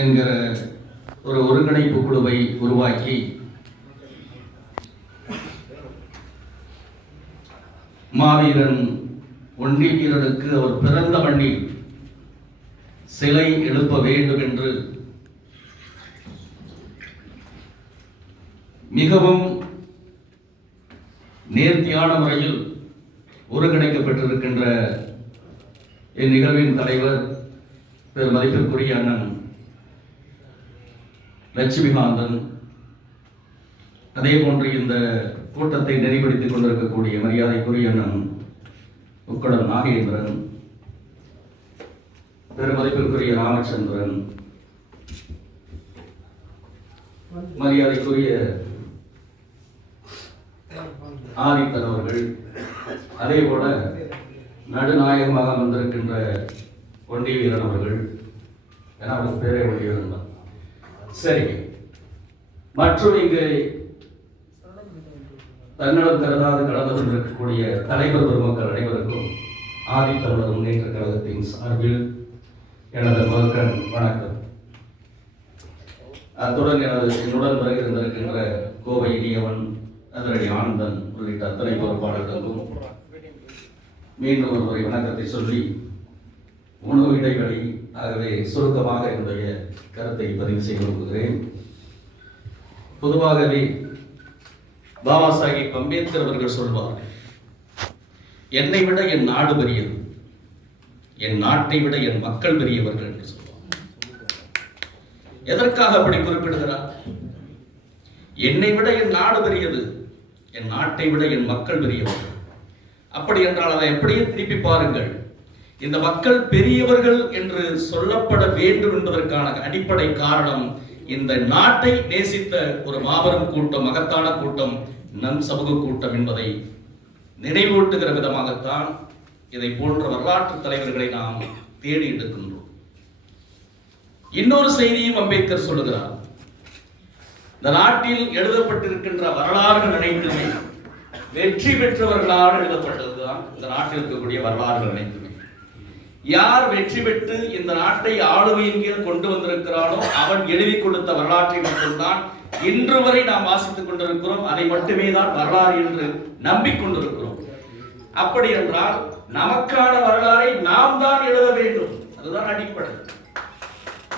என்கிற ஒரு ஒருங்கிணைப்பு குழுவை உருவாக்கி மாவீரன் ஒண்டி வீரனுக்கு அவர் பிறந்த மண்ணில் சிலை எழுப்ப வேண்டும் என்று மிகவும் நேர்த்தியான முறையில் ஒருங்கிணைக்கப்பட்டிருக்கின்ற இந்நிகழ்வின் தலைவர் பெரும் மதிப்பிற்குரிய அண்ணன் லட்சுமிகாந்தன், அதே போன்று இந்த கூட்டத்தை நெறிப்படுத்திக் கொண்டிருக்கக்கூடிய மரியாதைக்குரிய அண்ணன் உக்கடம் நாகேந்திரன், பெரும் மதிப்பிற்குரிய ராமச்சந்திரன், மரியாதைக்குரிய ஆதித்தன் அவர்கள், அதே போல நடுநாயகமாக வந்திருக்கின்ற ஒண்டி வீரன் அவர்கள், ஏன்னா அவருக்கு பேரே ஒண்டி வீரன் தான். சரி, மற்றும் இங்கு தன்னடம் கருதாது கடந்து கொண்டிருக்கக்கூடிய தலைவர் பெருமக்கள் அனைவருக்கும் ஆதித்தமிழர் முன்னேற்ற கழகத்தின் சார்பில் எனது முதற்கண் வணக்கம். அத்துடன் என்னுடன் வருகின்றிருக்கின்ற கோவை இனியவன், அதிரடி ஆனந்தன் உள்ளிட்ட அத்தனை பொறுப்பாளர்களுக்கும் மீண்டும் ஒருமுறை வணக்கத்தை சொல்லி உணவு இடைவெளி ஆகவே சுருக்கமாக என்னுடைய கருத்தை பதிவு செய்ய விரும்புகிறேன். பொதுவாகவே பாபா சாஹிப் அம்பேத்கர் அவர்கள் சொல்வார், என்னை விட என் நாடு பெரியது, என் நாட்டை விட என் மக்கள் பெரியவர்கள் என்று சொல்வார். எதற்காக அப்படி குறிப்பிடுகிறார்? என்னை விட என் நாடு பெரியது, என் நாட்டை விட என் மக்கள் பெரியவர்கள். அப்படி என்றால் அதை எப்படியே திருப்பி பாருங்கள். இந்த மக்கள் பெரியவர்கள் என்று சொல்லப்பட வேண்டும் என்பதற்கான அடிப்படை காரணம், இந்த நாட்டை நேசித்த ஒரு மாபெரும் கூட்டம், மகத்தான கூட்டம் நம் சமூக கூட்டம் என்பதை நினைவூட்டுகிற விதமாகத்தான் இதை போன்ற வரலாற்று தலைவர்களை நாம் தேடி எடுக்கின்றோம். இன்னொரு செய்தியும் அம்பேத்கர் சொல்லுகிறார், இந்த நாட்டில் எழுதப்பட்டிருக்கின்ற வரலாறுகள் அனைத்துமே வெற்றி பெற்றவர்களால் எழுதப்பட்டதுதான். இந்த நாட்டில் இருக்கக்கூடிய வரலாறுகள் அனைத்துமே யார் வெற்றி பெற்று இந்த நாட்டை ஆளுமையின் கீழ் கொண்டு வந்திருக்கிறானோ அவன் எழுதி கொடுத்த வரலாற்றை மட்டும்தான் இன்று வரை நாம் வாசித்துக் கொண்டிருக்கிறோம். அதை மட்டுமே தான் வரலாறு என்று நம்பிக்கொண்டிருக்கிறோம். அப்படி என்றால் நமக்கான வரலாறை நாம் தான் எழுத வேண்டும், அதுதான் அடிப்படை.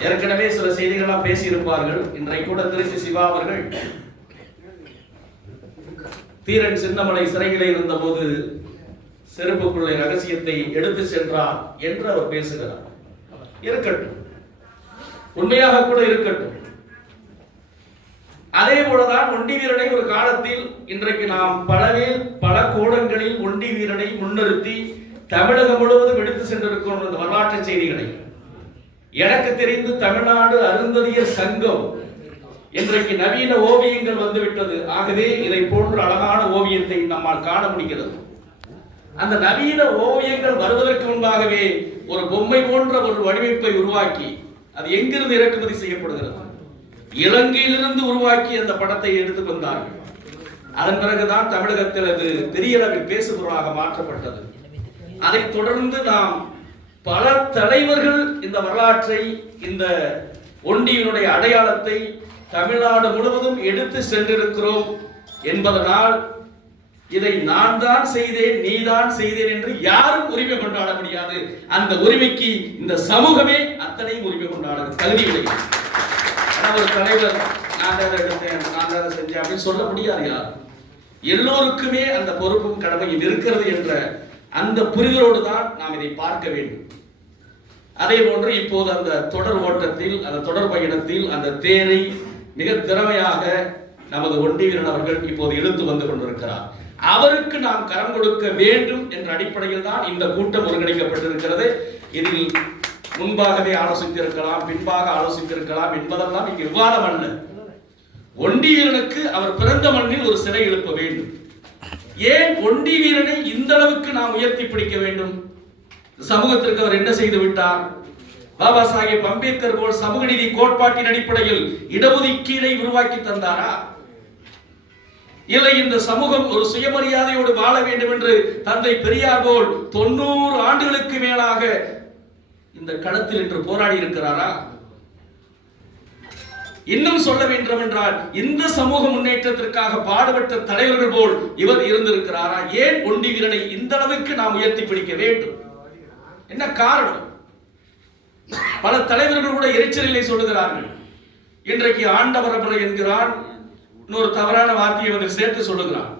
ஏற்கனவே சில செய்திகளாக பேசியிருப்பார்கள். இன்றைக்கு கூட திருச்சி சிவா அவர்கள் தீரன் சின்னமலை சிறையிலே இருந்த போது செருப்புக்குள்ளே ரகசியத்தை எடுத்து சென்றார் என்று அவர் பேசுகிறார். இருக்கட்டும், உண்மையாக கூட இருக்கட்டும். அதே போலதான் ஒண்டி வீரனை ஒரு காலத்தில், இன்றைக்கு நாம் பல கோணங்களில் ஒண்டி வீரனை முன்னிறுத்தி தமிழகம் முழுவதும் எடுத்து சென்றிருக்கிறோம் இந்த வரலாற்று செய்திகளை. எனக்கு தெரிந்து தமிழ்நாடு அருந்ததியர் சங்கம் இன்றைக்கு நவீன ஓவியங்கள் வந்துவிட்டது. ஆகவே இதை போன்ற அழகான ஓவியத்தை நம்மால் காண முடிகிறது. அந்த நவீன ஓவியங்கள் வருவதற்கு முன்பாகவே ஒரு பொம்மை போன்ற ஒரு வடிவமைப்பை உருவாக்கி அது எங்கிருந்து இறக்குமதி செய்யப்படுகிறது? இலங்கையிலிருந்து உருவாக்கி அந்த படத்தை எடுத்துக் வந்தார்கள். அதன் பிறகுதான் தமிழகத்தில் அது பெரிய அளவில் பேசுபொருளாக மாற்றப்பட்டது. அதைத் தொடர்ந்து நாம் பல தலைவர்கள் இந்த வரலாற்றை, இந்த ஒண்டியினுடைய அடையாளத்தை தமிழ்நாடு முழுவதும் எடுத்து சென்றிருக்கிறோம் என்பதனால் இதை நான் தான் செய்தேன், நீ தான் செய்தேன் என்று யாரும் உரிமை கொண்டாட முடியாது. அந்த உரிமைக்கு இந்த சமூகமே அத்தனையும் உரிமை கொண்டாட தகுதி உடையது. ஒரு தலைவர் நான் அதை எடுத்தேன், நான் அதை செஞ்சேன் அப்படின்னு சொல்ல முடியாது. யார் எல்லோருக்குமே அந்த பொறுப்பும் கடமையும் இருக்கிறது என்ற அந்த புரிதலோடு தான் நாம் இதை பார்க்க வேண்டும். அதே போன்று இப்போது அந்த தொடர் ஓட்டத்தில், அந்த தொடர் பயணத்தில் அந்த தேரை மிக திறமையாக நமது ஒண்டி வீரன் அவர்கள் இப்போது இழுத்து வந்து கொண்டிருக்கிறார். அவருக்கு நாம் கரம் கொடுக்க வேண்டும் என்ற அடிப்படையில் தான் இந்த கூட்டம் ஒருங்கிணைக்கப்பட்டிருக்கிறது. இதில் முன்பாகவே ஆலோசித்திருக்கலாம், பின்பாக ஆலோசித்திருக்கலாம் என்பதெல்லாம் இங்கு விவாதம் அல்ல. ஒண்டி வீரனுக்கு அவர் பிறந்த மண்ணில் ஒரு சிலை எழுப்ப வேண்டும். ஏன் ஒண்டி வீரனை இந்த அளவுக்கு நாம் உயர்த்தி பிடிக்க வேண்டும்? சமூகத்திற்கு அவர் என்ன செய்து விட்டார்? பாபா சாஹிப் அம்பேத்கர் போல் சமூக நீதி கோட்பாட்டின் அடிப்படையில் இடஒதுக்கீடை உருவாக்கி தந்தாரா? இல்லை இந்த சமூகம் ஒரு சுயமரியாதையோடு வாழ வேண்டும் என்று தந்தை பெரியார் போல் 90 ஆண்டுகளுக்கு மேலாக இந்த களத்தில் இன்று போராடி இருக்கிறாரா? இன்னும் சொல்ல வேண்டும் என்றால் இந்த சமூக முன்னேற்றத்திற்காக பாடுபட்ட தலைவர்கள் போல் இவர் இருந்திருக்கிறாரா? ஏன் ஒண்டி வீரனை இந்த அளவுக்கு நாம் உயர்த்தி பிடிக்க வேண்டும்? என்ன காரணம்? பல தலைவர்கள் கூட எரிச்சலிலே சொல்லுகிறார்கள். இன்றைக்கு ஆண்ட பரம்பரை என்கிறான், இன்னொரு தவறான வார்த்தையை வந்து சேர்த்து சொல்லுகிறான்.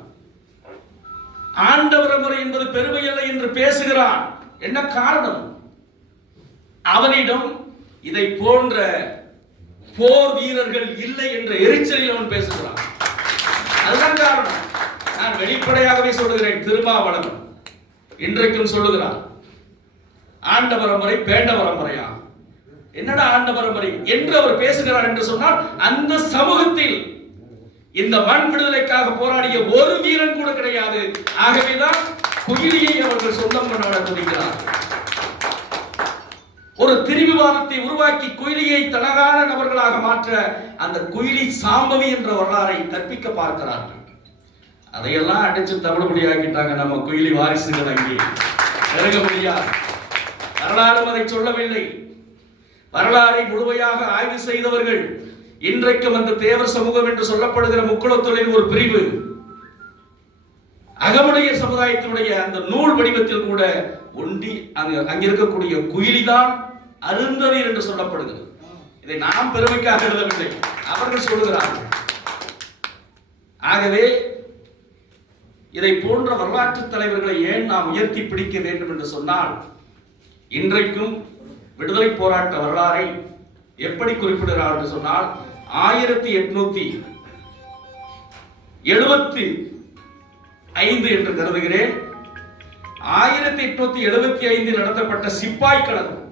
ஆண்ட பரம்பரை என்பது பெருமை அல்ல என்று பேசுகிறான். என்ன காரணம்? அவனிடம் இதை போன்ற போர் வீரர்கள் இல்லை என்ற எரிச்சலில் அவன் பேசுகிறான். அதுதான் காரணம். நான் வெளிப்படையாகவே சொல்லுகிறேன். திருமாவளவன் இன்றைக்கும் சொல்லுகிறான், ஆண்ட பரம்பரை பேண்ட பரம்பரையா? என்னடா ஆண்ட பரம்பரை என்று அவர் பேசுகிறார் என்று சொன்னால், அந்த சமூகத்தில் இந்த மண் விடுதலைக்காக போராடிய ஒரு வீரன் கூட கிடையாது. ஆகவேதான் குயிலியை அவர்கள் சொந்தம் கொண்டாட துணிகிறார். ஒரு திரிவிவாதத்தை உருவாக்கி குயிலியை தனகான நபர்களாக மாற்ற அந்த குயிலி சாம்பவி என்ற வரலாறை கற்பிக்க பார்க்கிறார்கள். அதையெல்லாம் அடிச்சு தமிழ் மொழியாக்கிட்டாங்க நம்ம குயிலி வாரிசுகள். அங்கே இறங்க முடியாது. வரலாறு அதை சொல்லவில்லை. வரலாறை முழுமையாக ஆய்வு செய்தவர்கள் இன்றைக்கும் அந்த தேவர் சமூகம் என்று சொல்லப்படுகிற முக்குளத்தொழில் ஒரு பிரிவு அகமுடைய சமுதாயத்தினுடைய அந்த நூல் வடிவத்தில் கூட ஒண்டி அங்க இருக்கக்கூடிய குயிலிதான் அருந்ததி என்று சொல்லப்படுகிறது. இதை நாம் பெருமைக்காக எழுதவில்லை, அவர்கள் சொல்லுகிறார்கள். ஆகவே இதை போன்ற வரலாற்று தலைவர்களை ஏன் நாம் உயர்த்தி பிடிக்க வேண்டும் என்று சொன்னால், இன்றைக்கும் விடுதலை போராட்ட வரலாறை எப்படி குறிப்பிடுகிறார் என்று சொன்னால், 1875 என்று கருதுகிறேன். 1875 நடத்தப்பட்ட சிப்பாய் கழகம்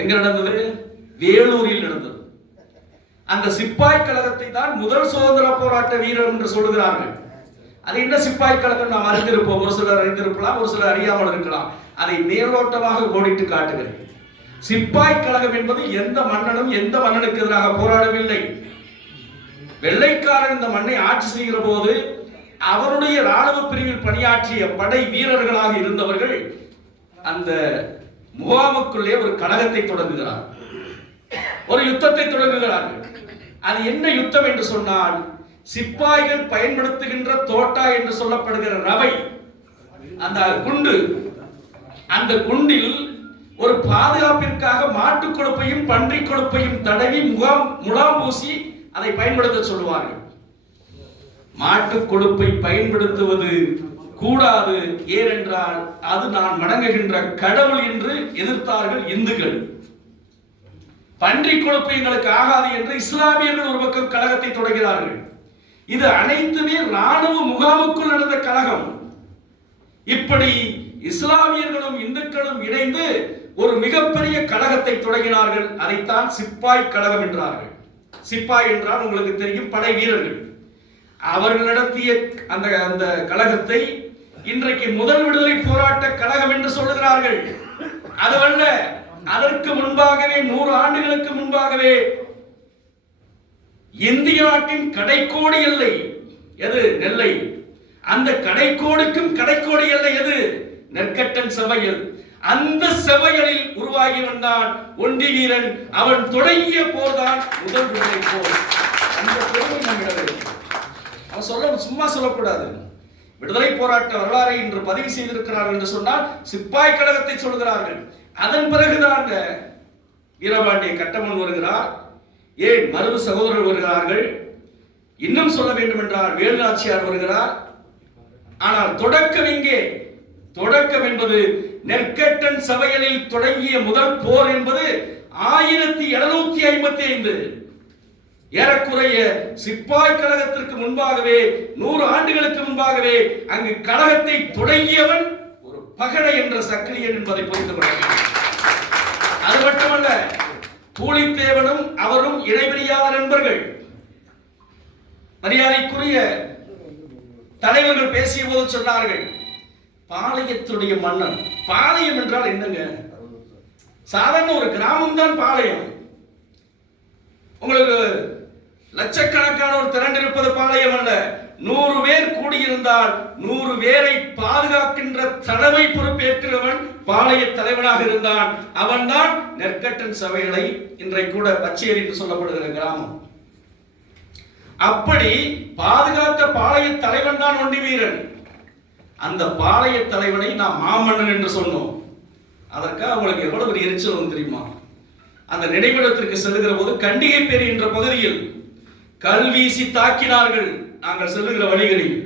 எங்க நடந்தது? வேலூரில் நடந்தது. அந்த சிப்பாய் கழகத்தை தான் முதல் சுதந்திர போராட்ட வீரர் என்று சொல்லுகிறார்கள். அது என்ன சிப்பாய் கழகம் நாம் அறிந்திருப்போம். ஒரு சிலர் அறிந்திருக்கலாம், ஒரு சிலர் அறியாமல் இருக்கலாம். அதை மேலோட்டமாக கோடிட்டு காட்டுகிறேன். சிப்பாய் கழகம் என்பது எந்த மன்னனும் எந்த மன்னனுக்கு எதிராக போராடவில்லை. வெள்ளைக்காரன் இந்த மண்ணை ஆட்சி செய்கிற போது அவருடைய ராணுவ பிரிவில் பணியாற்றிய படை வீரர்களாக இருந்தவர்கள் அந்த முகாமுக்குள்ளே ஒரு கழகத்தை தொடங்குகிறார், ஒரு யுத்தத்தை தொடங்குகிறார்கள். அது என்ன யுத்தம் என்று சொன்னால், சிப்பாய்கள் பயன்படுத்துகின்ற தோட்டா என்று சொல்லப்படுகிற ரவை, அந்த குண்டு, அந்த குண்டில் ஒரு பாதுகாப்பிற்காக மாட்டுக் கொழுப்பையும் பன்றி கொழுப்பையும் தடவி முலாம் பூசி அதை பயன்படுத்த சொல்லுவார்கள். மாட்டுக் கொழுப்பை பயன்படுத்துவது கூடாது, ஏனென்றால் அது நான் வணங்குகின்ற கடவுள் என்று எதிர்த்தார்கள் இந்துக்கள். பன்றி கொழுப்பு எங்களுக்கு ஆகாது என்று இஸ்லாமியர்கள் ஒரு பக்கம் கழகத்தை தொடங்கினார்கள். இது அனைத்துமே ராணுவ முகாமுக்குள் நடந்த கழகம். இப்படி இஸ்லாமியர்களும் இந்துக்களும் இணைந்து ஒரு மிகப்பெரிய கழகத்தை தொடங்கினார்கள். அதைத்தான் சிப்பாய் கழகம் என்றார்கள். சிப்பாய் என்றால் உங்களுக்கு தெரியும், படை வீரர்கள். அவர்கள் நடத்திய அந்த கழகத்தை இன்றைக்கு முதல் விடுதலை போராட்ட கழகம் என்று சொல்லுகிறார்கள். அதுவல்ல, அதற்கு முன்பாகவே 100 ஆண்டுகளுக்கு முன்பாகவே இந்திய நாட்டின் கடைக்கோடி எல்லை எது? நெல்லை. அந்த கடைக்கோடுக்கும் கடைக்கோடி எல்லை எது? நெற்கட்டன் செவையல். அந்த செவையலில் உருவாகி வந்தான் ஒண்டி வீரன். அவன் தொடங்கிய போர்தான் முதல் விடுதலை போர். அந்த பெருமை நம்மிடம் அவன் சொல்ல சும்மா சொல்லக்கூடாது. விடுதலை போராட்ட வரலாறை இன்று பதிவு செய்திருக்கிறார்கள் என்று சொன்னால் சிப்பாய் கழகத்தை சொல்கிறார்கள். அதன் பிறகுதான் வீரபாண்டிய கட்டபொம்மன் வருகிறார். ஏன் மருது சகோதரர்கள் வருகிறார்கள். இன்னும் சொல்ல வேண்டும் என்றால் வேலுநாச்சியார் வருகிறார். ஆனால் தொடக்கம் எங்கே? தொடக்கம் என்பது நெற்கட்டன் சபையலில் தொடங்கிய முதல் போர் என்பது 1755. ஏறக்குறைய சிப்பாய் கழகத்திற்கு முன்பாகவே 100 ஆண்டுகளுக்கு முன்பாகவே அங்கு கழகத்தை தொடங்கியவன் ஒரு பகடை என்ற சக்கிலியன் என்பதை புரிந்து கொள்ள வேண்டும். அது மட்டுமல்ல, பூலித்தேவனும் அவரும் இடைபிரியாத நண்பர்கள். மரியாதைக்குரிய தலைவர்கள் பேசிய போது சொன்னார்கள், பாளையத்துடைய மன்னன். பாளையம் என்றால் என்னங்க? சாதாரண ஒரு கிராமம் தான் பாளையம். உங்களுக்கு லட்சக்கணக்கானோர் திரண்டிருப்பது பாளையம் அல்ல. 100 பேர் கூடியிருந்தால் 100 பேரை பாதுகாக்கின்ற தலைமை பொறுப்பேற்கிறவன் பாளைய தலைவனாக இருந்தான். அவன்தான் நெற்கட்டன் சபைகளை இன்றைக்கு கூட பச்சேரி என்று சொல்லப்படுகிற கிராமம். அப்படி பாதுகாத்த பாளைய தலைவன் தான் ஒண்டி வீரன். அந்த பாளைய தலைவனை நாம் மாமன்னன் என்று சொன்னோம். அதற்காக அவங்களுக்கு எவ்வளவு ஒரு எரிச்சல் வந்து தெரியுமா? அந்த நினைவிடத்திற்கு செல்லுகிற போது கண்டிகைப்பேரி என்ற பகுதியில் கல்வீசி தாக்கினார்கள். நாங்கள் செல்லுகிற வழிகளில்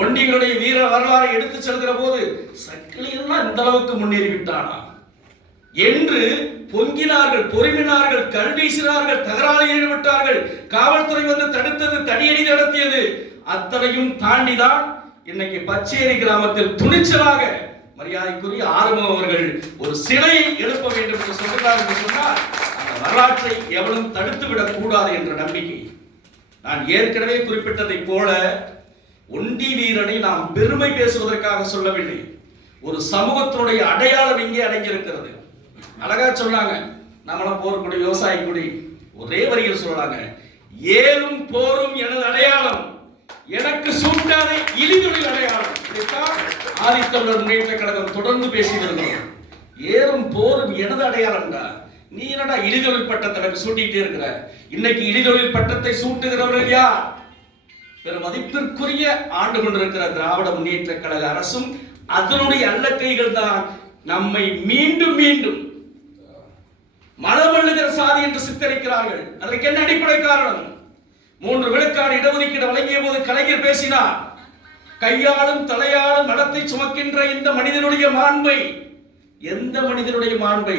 ஒண்டிகளுடைய வீர வரலாறை எடுத்து செல்கிற போது சக்கிலியெல்லாம் இந்த அளவுக்கு முன்னேறி விட்டானா என்று பொங்கினார்கள், பொறுமினார்கள், கல்வீசினார்கள், தகராறு ஈடுபட்டார்கள். காவல்துறை வந்து தடுத்தது, தடியடி நடத்தியது. அத்தனையும் தாண்டிதான் இன்னைக்கு பச்சேரி கிராமத்தில் துணிச்சலாக மரியாதைக்குரிய ஆறுமுகம் அவர்கள் ஒரு சிலையை எழுப்ப வேண்டும் என்று சொல்கிறார் என்று சொன்னால் அந்த வரலாற்றை எவனும் தடுத்து விடக் கூடாது என்ற நம்பிக்கை. நான் ஏற்கனவே குறிப்பிட்டதை போல ஒண்டி வீரனை நாம் பெருமை பேசுவதற்காக சொல்லவில்லை. ஒரு சமூகத்தினுடைய அடையாளம் இங்கே அடங்கியிருக்கிறது. அழகா சொன்னாங்க, நம்மளும் போர்க்குடி விவசாய குடி. ஒரே வரியில் சொல்றாங்க, ஏலும் போரும் எனது அடையாளம், எனக்கு சூட்டாத இழிதொழில் அடையாளம். ஆதித்தமிழர் முன்னேற்ற கழகம் தொடர்ந்து பேசி வருகிறோம். ஏறும் போரும் எனது அடையாளம்டா. நீ என்னடா இழிதொழில் பட்டத்தை எனக்கு சூட்டிட்டே இருக்கிற? இன்னைக்கு இழிதொழில் பட்டத்தை சூட்டுகிறவர்கள் யார்? பெரும் மதிப்பிற்குரிய ஆண்டு கொண்டிருக்கிற திராவிட முன்னேற்ற கழக அரசும் அதனுடைய அல்லக்கைகள் தான் நம்மை மீண்டும் மீண்டும் மலமல்லுகிற சாதி என்று சித்தரிக்கிறார்கள். அதற்கு என்ன அடிப்படை காரணம்? 3 விழுக்காடு இடஒதுக்கீடு வழங்கிய போது கலைஞர் பேசினார், கையாளும் தலையாளும் மனத்தை சுமக்கின்ற இந்த மனிதனுடைய மாண்பை, எந்த மனிதனுடைய மாண்பை?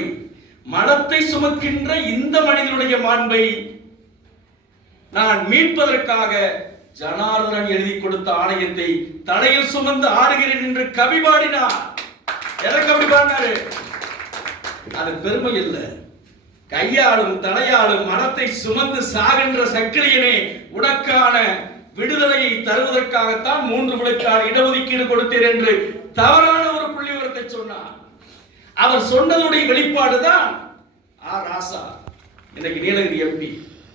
மனத்தை சுமக்கின்ற இந்த மனிதனுடைய மாண்பை நான் மீட்பதற்காக ஜனார்தனன் எழுதி கொடுத்த ஆணையத்தை தலையில் சுமந்து ஆடுகிறேன் என்று கவி பாடினார். எதற்கு அப்படி பாடினாரு? அது பெருமை இல்லை. கையாளும் தலையாளும் மனத்தை சுமந்து சாகின்ற சக்கிலியனே, உனக்கான விடுதலையை தருவதற்காகத்தான் 3 விழுக்காடு இடஒதுக்கீடு கொடுத்தேன் என்று தவறான ஒரு புள்ளி விவரத்தை சொன்னார். அவர் சொன்னதுடைய வெளிப்பாடுதான் ராசா. இன்னைக்கு நீலகிரி எம்பி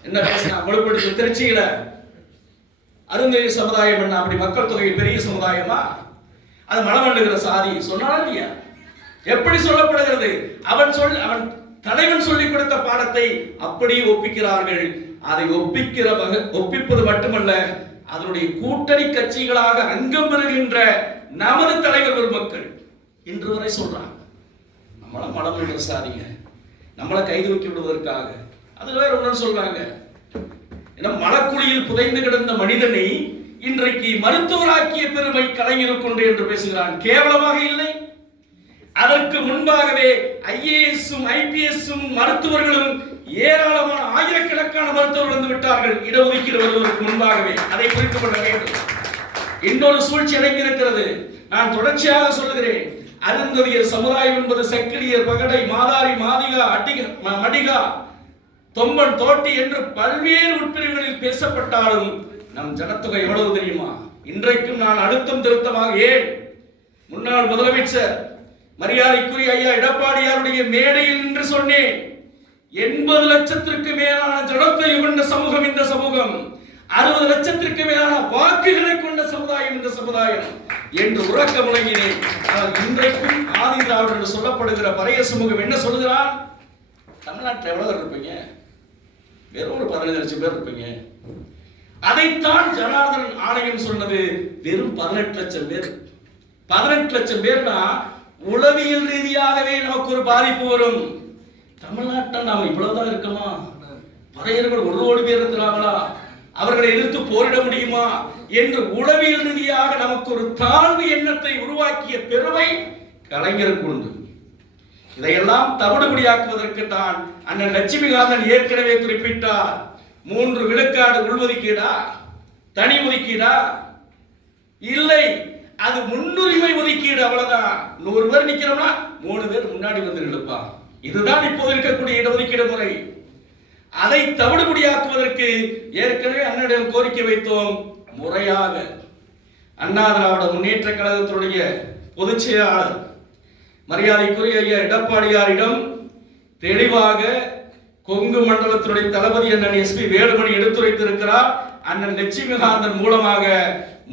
என்ன பேசினா? மொழிப்படுத்த திருச்சியில அருந்ததி சமுதாயம் என்ன அப்படி மக்கள் தொகை பெரிய சமுதாயமா? அது மனமல்லுகிற சாதி சொன்னானா இல்லையா? எப்படி சொல்லப்படுகிறது? அவன் தலைவன் சொல்லிக் கொடுத்த பாடத்தை அப்படியே ஒப்பிக்கிறார்கள். அதை ஒப்பிப்பது மட்டுமல்ல, அதனுடைய கூட்டணி கட்சிகளாக அங்கம் பெறுகின்ற நமது தலைவர் பெருமக்கள் இன்று வரை சொல்றாங்க, நம்மள மனமல்லுகிற சாதிங்க, நம்மளை கைது வைக்க விடுவதற்காக. அது வேற ஒன்று சொல்றாங்க. மலக்குழியில் புதைந்து கிடந்த மனிதனை இன்றைக்கு மருத்துவராக்கிய பெருமை கலைஞருக்கு உண்டு என்று பேசுகிறான். கேவலமாக இல்லை? அதற்கு முன்பாகவே ஐஏஎஸும் ஐபிஎஸும் மருத்துவர்களும் ஏராளமான ஆயிரக்கணக்கான மருத்துவர்கள் வந்து விட்டார்கள் இடஒதுக்கீடு வருவதற்கு முன்பாகவே. அதை புரிந்து கொள்ள வேண்டும். இன்னொரு சூழ்ச்சி அடங்கியிருக்கிறது. நான் தொடர்ச்சியாக சொல்லுகிறேன், அருந்ததியர் சமுதாயம் என்பது சக்கிலியர், பகடை, மாதாரி, மாதிகா, மடிகா, தொம்பன், தோட்டி என்று பல்வேறு உட்பிரிவுகளில் பேசப்பட்டாலும் நம் ஜனத்தொகை எவ்வளவு தெரியுமா? இன்றைக்கும் நான் அழுத்தம் திருத்தமாக, ஏன் முன்னாள் முதலமைச்சர் மரியாதைக்குரிய ஐயா எடப்பாடியாருடைய மேடையில் நின்று சொன்னேன், 80 லட்சத்திற்கு மேலான ஜனத்தை கொண்ட சமூகம் இந்த சமூகம், 60 லட்சத்திற்கு மேலான வாக்குகளை கொண்ட சமுதாயம் இந்த சமுதாயம் என்று உறக்க முழங்கினேன். இன்றைக்கும் ஆதி திராவிடர் என்று சொல்லப்படுகிற பழைய சமூகம் என்ன சொல்லுகிறார்? தமிழ்நாட்டில் எவ்வளவு இருப்பீங்க? வெறும் ஒரு 15 லட்சம் பேர் இருப்பீங்க. அதைத்தான் ஜனார்தனன் ஆணையம் சொன்னது. வெறும் 18 லட்சம் பேர். 18 லட்சம் பேர்னா உளவியல் ரீதியாகவே நமக்கு ஒரு பாதிப்பு வரும். தமிழ்நாட்டில் நாம இவ்வளவுதான் இருக்கமா? பறையர்கள் 1 கோடி பேர் இருக்கிறாங்களா? அவர்களை எதிர்த்து போரிட முடியுமா என்று உளவியல் ரீதியாக நமக்கு ஒரு தாழ்வு எண்ணத்தை உருவாக்கிய பெருமை கலைஞருக்கு உண்டு. இதையெல்லாம் தவிடுபடியாக்குவதற்கு தான் அண்ணன் லட்சுமிகாந்தன் ஏற்கனவே குறிப்பிட்டார். 3 விழுக்காடு உள்ஒதுக்கீடா, தனி ஒதுக்கீடா? இல்லை, அது முன்னுரிமை ஒதுக்கீடு. அவ்வளவுதான். 100 பேர் நிக்கிறோம்னா 3 பேர் முன்னாடி வந்து நிற்பா. இதுதான் இப்போது இருக்கக்கூடிய இடஒதுக்கீடு முறை. அதை தவிடுபடியாக்குவதற்கு ஏற்கனவே அண்ணனிடம் கோரிக்கை வைத்தோம். முறையாக அண்ணா திராவிட முன்னேற்ற கழகத்தினுடைய பொதுச் செயலாளர் மரியாதைக்குரிய ஐயா எடப்பாடியாரிடம் தெளிவாக கொங்கு மண்டலத்தினுடைய தளபதி அண்ணன் எஸ்பி வேலுமணி எடுத்துரைத்திருக்கிறார். அண்ணன் லட்சுமிகாந்தன் மூலமாக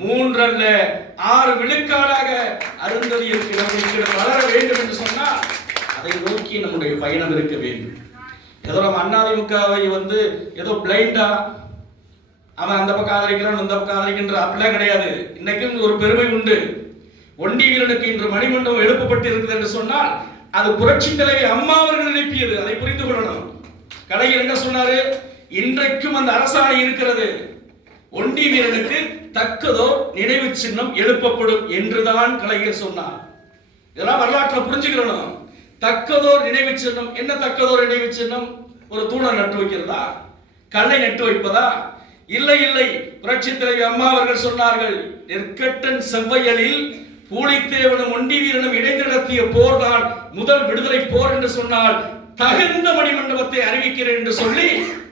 3 அல்ல 6 விழுக்காடாக அருந்ததியர் வளர வேண்டும் என்று சொன்னால் அதை நோக்கி நம்முடைய பயணம் இருக்க வேண்டும். ஏதோ நம்ம அதிமுகவை ஏதோ பிளைண்டா அவன் அந்த பக்கம் ஆதரிக்கிறான் இந்த பக்கம் ஆதரிக்கின்ற அப்படிலாம் கிடையாது. இன்னைக்கும் ஒரு பெருமை உண்டு. ஒண்டி வீரனுக்கு இன்று மணிமண்டபம் எழுப்பப்பட்டு இருக்குது என்று சொன்னால் அது புரட்சி தலைவி அம்மா அவர்கள் எழுப்பியது. அதை புரிந்து கொள்ளணும். கலைஞர் என்ன சொன்னாரு? இன்றைக்கும் அந்த அரசாணை இருக்கிறது. ஒண்டி வீரனுக்கு தக்கதோ நினைவு சின்னம் எழுப்பப்படும் என்றுதான் கலைஞர் சொன்னார். இதெல்லாம் வரலாற்றில் புரிஞ்சுக்கணும். தக்கதோர் நினைவு சின்னம் என்ன? தக்கதோர் நினைவு சின்னம் ஒரு தூணை நட்டு வைக்கிறதா? கல்லை நட்டு வைப்பதா? இல்லை இல்லை. புரட்சி தலைவி அம்மா அவர்கள் சொன்னார்கள், நெற்கட்டன் செவ்வையலில் பூலித்தேவனும் ஒண்டி வீரனும் இணைந்து நடத்திய போர் தான் முதல் விடுதலை போர் என்று சொன்னால் தகுந்த மணிமண்டபத்தை அறிவிக்கிறேன் என்று சொல்லி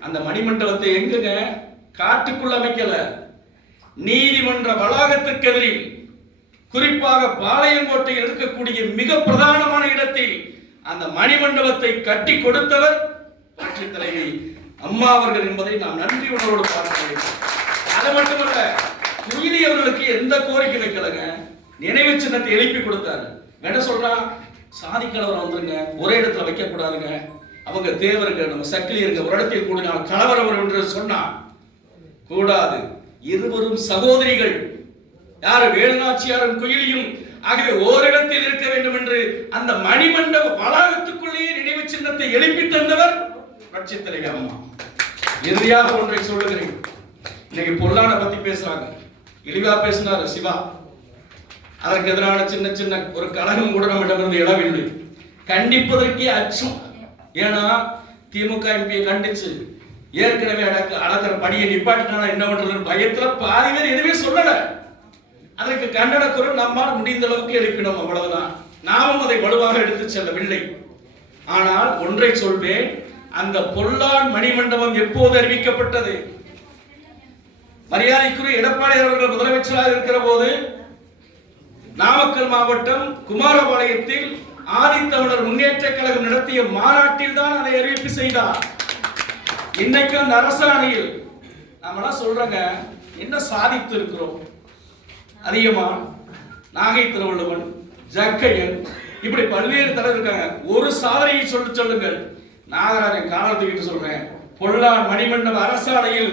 அந்த மணிமண்டபத்தை எங்குங்க? காட்டுக்குள் அமைக்கல, நீதிமன்ற வளாகத்திற்கு எதிரில், குறிப்பாக பாளையங்கோட்டையில் இருக்கக்கூடிய மிக பிரதானமான இடத்தில் அந்த மணிமண்டபத்தை கட்டி கொடுத்தவர் புரட்சி தலைவி அம்மா அவர்கள் என்பதை நாம் நன்றி உணர்வோடு பார்க்க வேண்டும். அது மட்டுமல்ல, குயிலி அவர்களுக்கு எந்த கோரிக்கை வைக்கலங்க, நினைவு சின்னத்தை எழுப்பி கொடுத்தாரு. என்ன சொல்றான்? சாதி கலவரம் வந்துருங்க, ஒரே இடத்துல வைக்க கூடாதுங்க, அவங்க தேவருங்க, நம்ம சக்கிலியருங்க, ஒரு இடத்தில் கூடினால் கலவரம் என்று சொன்னா கூடாது. இருவரும் சகோதரிகள். யாரு? வேலுநாச்சியாரும் குயிலியும். ஆகவே ஓரிடத்தில் இருக்க வேண்டும் என்று அந்த மணிமண்டப வளாகத்துக்குள்ளேயே நினைவு சின்னத்தை எழுப்பி தந்தவர் புரட்சி தலைவி அம்மா. இறுதியாக ஒன்றை சொல்லுகிறேன். இன்னைக்கு பொல்லான பத்தி பேசுறாங்க, இழிவா பேசினாரு சிவா. அதற்கு எதிரான சின்ன சின்ன ஒரு கழகம் கூட நம்மிடமிருந்து எழவில்லை. கண்டிப்பதற்கே அச்சம். ஏன்னா திமுக எம்பியை கண்டிச்சு ஏற்கனவே அளக்கிற பணியை நிப்பாட்டினா என்ன பண்றது பயத்துல பாதி பேர் எதுவுமே சொல்லல. அதற்கு கண்டன குரல் நம்மால் முடிந்த அளவுக்கு எழுப்பினோம், அவ்வளவுதான். நாமும் அதை வலுவாக எடுத்து செல்லவில்லை. ஆனால் ஒன்றை சொல்வேன், அந்த பொல்லான் மணிமண்டபம் எப்போது அறிவிக்கப்பட்டது? மரியாதைக்குரிய எடப்பாடி அவர்கள் முதலமைச்சராக இருக்கிற போது நாமக்கல் மாவட்டம் குமாரபாளையத்தில் ஆதித்தமிழர் முன்னேற்ற கழகம் நடத்திய மாநாட்டில் தான் அதை அறிவிப்பு செய்தார். இன்னைக்கு அந்த அரசாணையில் நாமெல்லாம் சொல்றங்க, என்ன சாதித்து இருக்கிறோம்? அதிகமான், நாகை திருவள்ளுவன், ஜக்கையன், இப்படி பல்வேறு தலைவர் இருக்காங்க. ஒரு சாதனையை சொல்லுங்கள். நாகராஜன் காலத்துக்கிட்டு சொல்றேன், பொல்லான் மணிமண்டப அரசாணையில்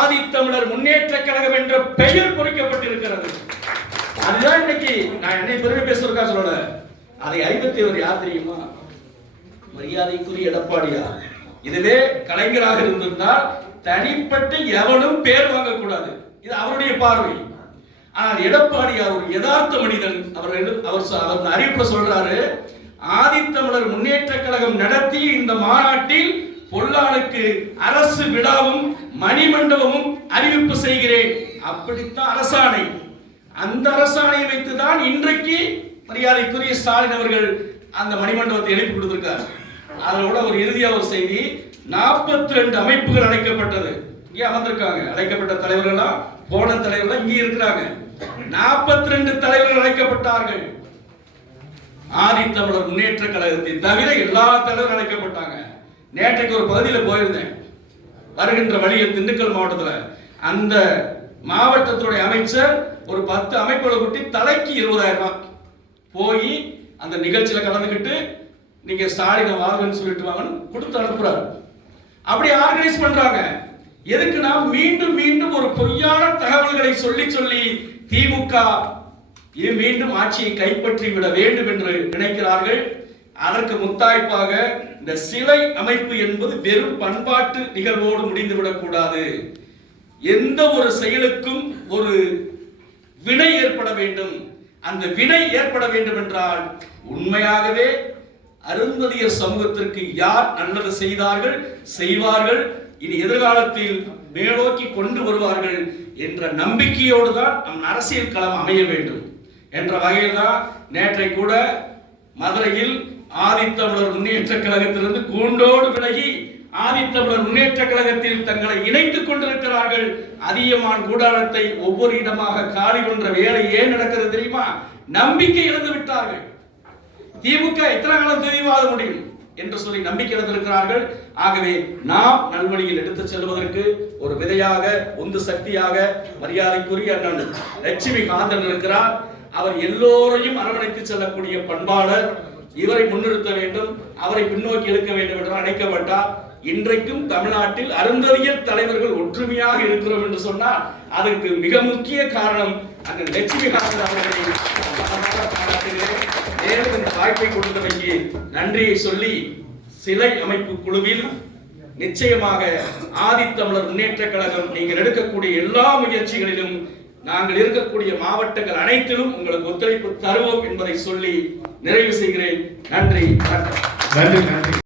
ஆதித்தமிழர் முன்னேற்ற கழகம் என்ற பெயர் பொறிக்கப்பட்டிருக்கிறது. அதுதான் இன்னைக்கு நான் என்னை பெருமை பேசுறதுக்கா சொல்லல. அதை அறிவித்தவர் யார் தெரியுமா? மரியாதைக்குரிய எடப்பாடியார். இதுவே கலைஞராக இருந்திருந்தால் தனிப்பட்ட எவனும் பேர் வாங்கக்கூடாது, இது அவருடைய பார்வை. ஆனால் எடப்பாடியார் ஒரு யதார்த்த மனிதன். அவர் அறிவிப்புல சொல்றாரு, ஆதித்தமிழர் முன்னேற்ற கழகம் நடத்தி இந்த மாநாட்டில் பொல்லானுக்கு அரசு விழாவும் மணிமண்டபமும் அறிவிப்பு செய்கிறேன். அப்படித்தான் அரசாணை. அந்த அரசாணையை வைத்துதான் இன்றைக்கு மரியாதைக்குரிய ஸ்டாலின் அவர்கள் அந்த மணிமண்டபத்தை எழுப்பி கொடுத்திருக்கார். அதோட ஒரு இறுதியா ஒரு செய்தி, 42 அமைப்புகள் அழைக்கப்பட்டது. இங்கே அமர்ந்திருக்காங்க அழைக்கப்பட்ட தலைவர்களா, போன தலைவர்களா இங்கே இருக்கிறாங்க. 42 தலைவர்கள் அழைக்கப்பட்டார்கள். ஆதித்தமிழர் முன்னேற்ற கழகத்தை தவிர எல்லா தலைவரும் அழைக்கப்பட்டாங்க. நேற்றைக்கு ஒரு பகுதியில் போயிருந்தேன், வருகின்ற வழியில் திண்டுக்கல் மாவட்டத்தில். அந்த மாவட்டத்துடைய அமைச்சர் ஒரு 10 அமைப்புகளை கூட்டி தலைக்கு 20,000 ரூபாய் போய் அந்த நிகழ்ச்சியில கலந்துக்கிட்டு நீங்க ஸ்டாலினை வாங்கன்னு சொல்லிட்டு வாங்கன்னு கொடுத்து அனுப்புறாரு. அப்படி ஆர்கனைஸ் பண்றாங்க. எதுக்குன்னா மீண்டும் மீண்டும் ஒரு பொய்யான தகவல்களை சொல்லி சொல்லி திமுக மீண்டும் ஆட்சியை கைப்பற்றி விட வேண்டும் என்று நினைக்கிறார்கள். அதற்கு முத்தாய்ப்பாக இந்த சிலை அமைப்பு என்பது வெறும் பண்பாட்டு நிகழ்வோடு முடிந்துவிடக் கூடாது. எந்த ஒரு செயலுக்கும் ஒரு வினை ஏற்பட வேண்டும். அந்த வினை ஏற்பட வேண்டும் என்றால் உண்மையாகவே அருந்ததியர் சமூகத்திற்கு யார் நல்லது செய்தார்கள், செய்வார்கள், இனி எதிர்காலத்தில் மேலோக்கி கொண்டு வருவார்கள் என்ற நம்பிக்கையோடு தான் நம் அரசியல் களம் அமைய வேண்டும் என்ற வகையில் தான் நேற்றை கூட மதுரையில் ஆதித்தமிழர் முன்னேற்ற கழகத்திலிருந்து கூண்டோடு விலகி ஆதித்தமிழர் முன்னேற்ற கழகத்தில் தங்களை இணைத்துக் கொண்டிருக்கிறார்கள். அதியமான் கூடாரத்தை ஒவ்வொரு இடமாக காலி பண்ற வேலை ஏன் நடக்கிறது தெரியுமா? நம்பிக்கை இழந்து விட்டார்கள். திமுக எத்தனை காலம் தெளிவாக முடியும்? என்று சொல்லி நம்பிக்கை இருக்கிறார்கள். ஆகவே நாம் நல்வழியில் எடுத்துச் செல்வதற்கு ஒரு விதையாக, உந்து சக்தியாக மரியாதைக்குரிய அண்ணன் லட்சுமி காந்தன் இருக்கிறார். அவர் எல்லோரையும் அரவணைத்து செல்லக்கூடிய பண்பாளர். இவரை முன்னிறுத்த வேண்டும், அவரை பின்னோக்கி எடுக்க வேண்டும் என்று அழைக்கப்பட்டார். இன்றைக்கும் தமிழ்நாட்டில் அருந்ததியர் தலைவர்கள் ஒற்றுமையாக இருக்கிறோம் என்று சொன்னால் அதற்கு மிக முக்கிய காரணம் அந்த லட்சுமி காந்தன் அவர்களை மேலும் இந்த வாய்ப்பை கொடுத்தமைக்கு நன்றியை சொல்லி, சிலை அமைப்பு குழுவில் நிச்சயமாக ஆதித்தமிழர் முன்னேற்ற கழகம் நீங்கள் எடுக்கக்கூடிய எல்லா முயற்சிகளிலும் நாங்கள் இருக்கக்கூடிய மாவட்டங்கள் அனைத்திலும் உங்களுக்கு ஒத்துழைப்பு தருவோம் என்பதை சொல்லி நிறைவு செய்கிறேன். நன்றி. நன்றி.